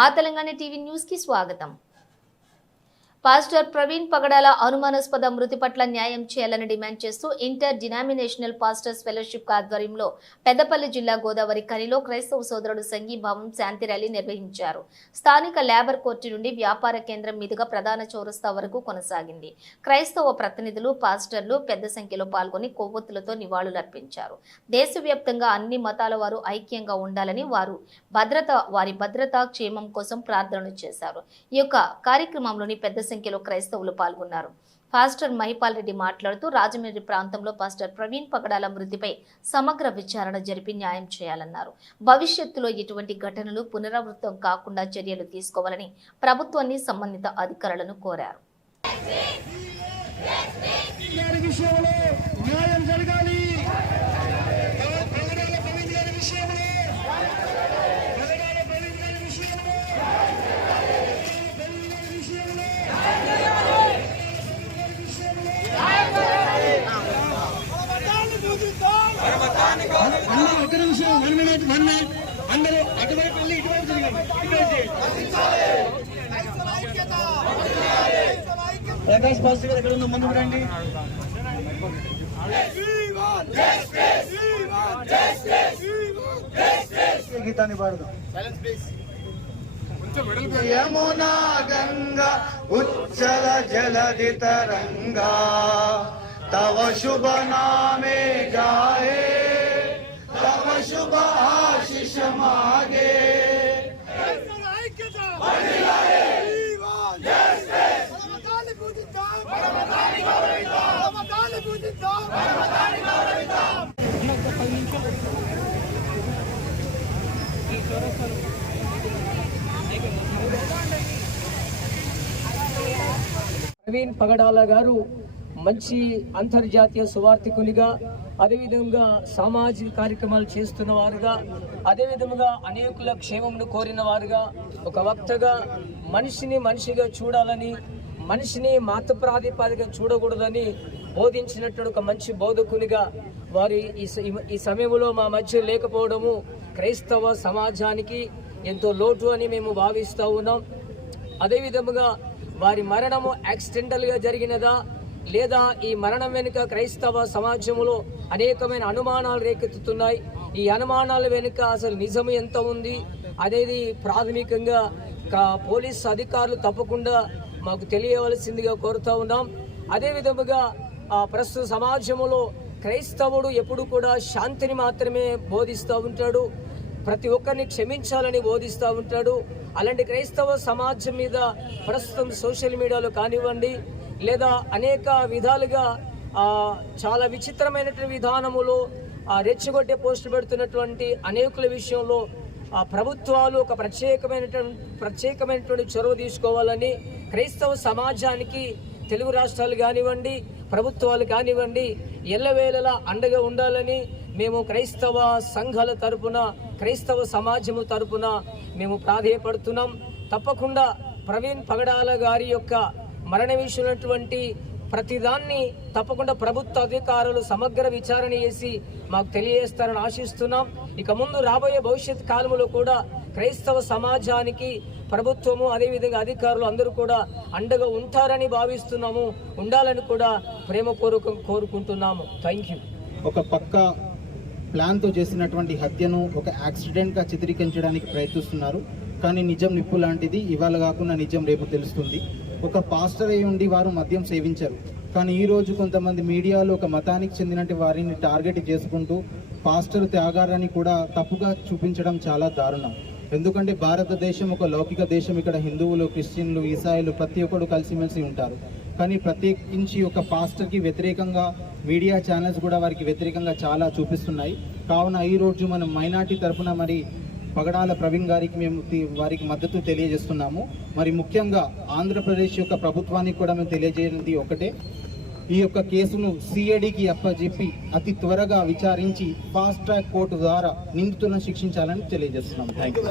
మా తెలంగాణ టీవీ న్యూస్కి స్వాగతం. పాస్టర్ ప్రవీణ్ పగడాల అనుమానాస్పద మృతి పట్ల న్యాయం చేయాలని డిమాండ్ చేస్తూ ఇంటర్ డినామినేషనల్ పాస్టర్స్ ఫెలోషిప్ ఆధ్వర్యంలో పెద్దపల్లి జిల్లా గోదావరి కనిలో క్రైస్తవ సోదరుడు సంఘీభావం శాంతి ర్యాలీ నిర్వహించారు. స్థానిక లేబర్ కోర్టు నుండి వ్యాపార కేంద్రం మీదుగా ప్రధాన చౌరస్తా వరకు కొనసాగింది. క్రైస్తవ ప్రతినిధులు పాస్టర్లు పెద్ద సంఖ్యలో పాల్గొని కొవ్వొత్తులతో నివాళులర్పించారు. దేశవ్యాప్తంగా అన్ని మతాల వారు ఐక్యంగా ఉండాలని వారు భద్రత వారి భద్రత క్షేమం కోసం ప్రార్థనలు చేశారు. ఈ యొక్క కార్యక్రమంలోని పెద్ద సంఖ్యలో క్రైస్తవులు పాల్గొన్నారు. పాస్టర్ మహిపాల్ రెడ్డి మాట్లాడుతూ రాజమండ్రి ప్రాంతంలో పాస్టర్ ప్రవీణ్ పగడాల మృతిపై సమగ్ర విచారణ జరిపి న్యాయం చేయాలన్నారు. భవిష్యత్తులో ఎటువంటి ఘటనలు పునరావృతం కాకుండా చర్యలు తీసుకోవాలని ప్రభుత్వాన్ని సంబంధిత అధికారులను కోరారు గారి విషయంలో న్యాయం జరగాలి ప్రగడాల ప్రవీణ్ గారి విషయంలో ప్రగడాల ప్రవీణ్ గారి విషయంలో ప్రవీణ్ గారి విషయంలో అందరూ ఒక నిమిషం వన్ మినిట్ వన్ మినిట్ అందరూ అటువైపు వెళ్ళి ఇటువైపు తిరగండి. ప్రకాష్ పాస్ గారు ఎక్కడ ఉందో ముందుకు రండి. గీతాన్ని పాడదాం. యమునా గంగా ఉచ్చల జలది తరంగా తవ శుభ నామే గాయే తవ శుభ ఆశిష మాగే ప్రవీణ్ పగడాల గారు మంచి అంతర్జాతీయ సువార్థికునిగా అదేవిధంగా సామాజిక కార్యక్రమాలు చేస్తున్న వారుగా అదేవిధంగా అనేకుల క్షేమమును కోరిన వారుగా ఒక వక్తగా మనిషిని మనిషిగా చూడాలని మనిషిని మాత ప్రాతిపాదిక చూడకూడదని బోధించినట్టు ఒక మంచి బోధకునిగా వారి ఈ ఈ సమయంలో మా మధ్య లేకపోవడము క్రైస్తవ సమాజానికి ఎంతో లోటు అని మేము భావిస్తూ ఉన్నాం. అదేవిధముగా వారి మరణము యాక్సిడెంటల్గా జరిగినదా లేదా ఈ మరణం వెనుక క్రైస్తవ సమాజంలో అనేకమైన అనుమానాలు రేకెత్తుతున్నాయి. ఈ అనుమానాల వెనుక అసలు నిజం ఎంత ఉంది? అనేది ప్రాథమికంగా పోలీస్ అధికారులు తప్పకుండా మాకు తెలియవలసిందిగా కోరుతా ఉన్నాం. అదే విధముగా ప్రస్తుత సమాజంలో క్రైస్తవుడు ఎప్పుడు కూడా శాంతిని మాత్రమే బోధిస్తూ ఉంటాడు. ప్రతి ఒక్కరిని క్షమించాలని బోధిస్తూ ఉంటాడు. అలాంటి క్రైస్తవ సమాజం మీద ప్రస్తుతం సోషల్ మీడియాలో కానివ్వండి లేదా అనేక విధాలుగా చాలా విచిత్రమైనటువంటి విధానములో రెచ్చగొట్టే పోస్టులు పెడుతున్నటువంటి అనేకుల విషయంలో ఆ ప్రభుత్వాలు ఒక ప్రత్యేకమైనటువంటి ప్రత్యేకమైనటువంటి చొరవ తీసుకోవాలని క్రైస్తవ సమాజానికి తెలుగు రాష్ట్రాలు కానివ్వండి ప్రభుత్వాలు కానివ్వండి ఎల్లవేళలా అండగా ఉండాలని మేము క్రైస్తవ సంఘాల తరపున క్రైస్తవ సమాజము తరపున మేము ప్రాధేయపడుతున్నాం. తప్పకుండా ప్రవీణ్ పగడాల గారి యొక్క మరణ విషయమైనటువంటి ప్రతిదాన్ని తప్పకుండా ప్రభుత్వ అధికారులు సమగ్ర విచారణ చేసి మాకు తెలియజేస్తారని ఆశిస్తున్నాం. ఇక ముందు రాబోయే భవిష్యత్ కాలంలో కూడా క్రైస్తవ సమాజానికి ప్రభుత్వము అదేవిధంగా అధికారులు అందరూ కూడా అండగా ఉంటారని భావిస్తున్నాము. ఉండాలని కూడా ప్రేమపూర్వకం కోరుకుంటున్నాము. థ్యాంక్ యూ ఒక పక్క ప్లాన్తో చేసినటువంటి హత్యను ఒక యాక్సిడెంట్గా చిత్రీకరించడానికి ప్రయత్నిస్తున్నారు. కానీ నిజం నిప్పు లాంటిది. ఇవాళ కాకుండా నిజం రేపు తెలుస్తుంది. ఒక పాస్టర్ అయి ఉండి వారు మద్యం సేవించరు. కానీ ఈ రోజు కొంతమంది మీడియాలో ఒక మతానికి చెందినటువంటి వారిని టార్గెట్ చేసుకుంటూ పాస్టర్ త్యాగారాన్ని కూడా తప్పుగా చూపించడం చాలా దారుణం. ఎందుకంటే భారతదేశం ఒక లౌకిక దేశం. ఇక్కడ హిందువులు క్రిస్టియన్లు ఈసాయిలు ప్రతి ఒక్కరు కలిసిమెలిసి ఉంటారు. కానీ ప్రత్యేకించి ఒక పాస్టర్కి వ్యతిరేకంగా మీడియా ఛానల్స్ కూడా వారికి వ్యతిరేకంగా చాలా చూపిస్తున్నాయి. కావున ఈ రోజు మనం మైనార్టీ తరఫున మరి పగడాల ప్రవీణ్ గారికి మేము వారికి మద్దతు తెలియజేస్తున్నాము. మరి ముఖ్యంగా ఆంధ్రప్రదేశ్ యొక్క ప్రభుత్వానికి కూడా మేము తెలియజేయనిది ఒకటే. ఈ యొక్క కేసును సిఐడికి అప్పచెప్పి అతి త్వరగా విచారించి ఫాస్ట్ ట్రాక్ కోర్టు ద్వారా నిందితులను శిక్షించాలని తెలియజేస్తున్నాము. Thank you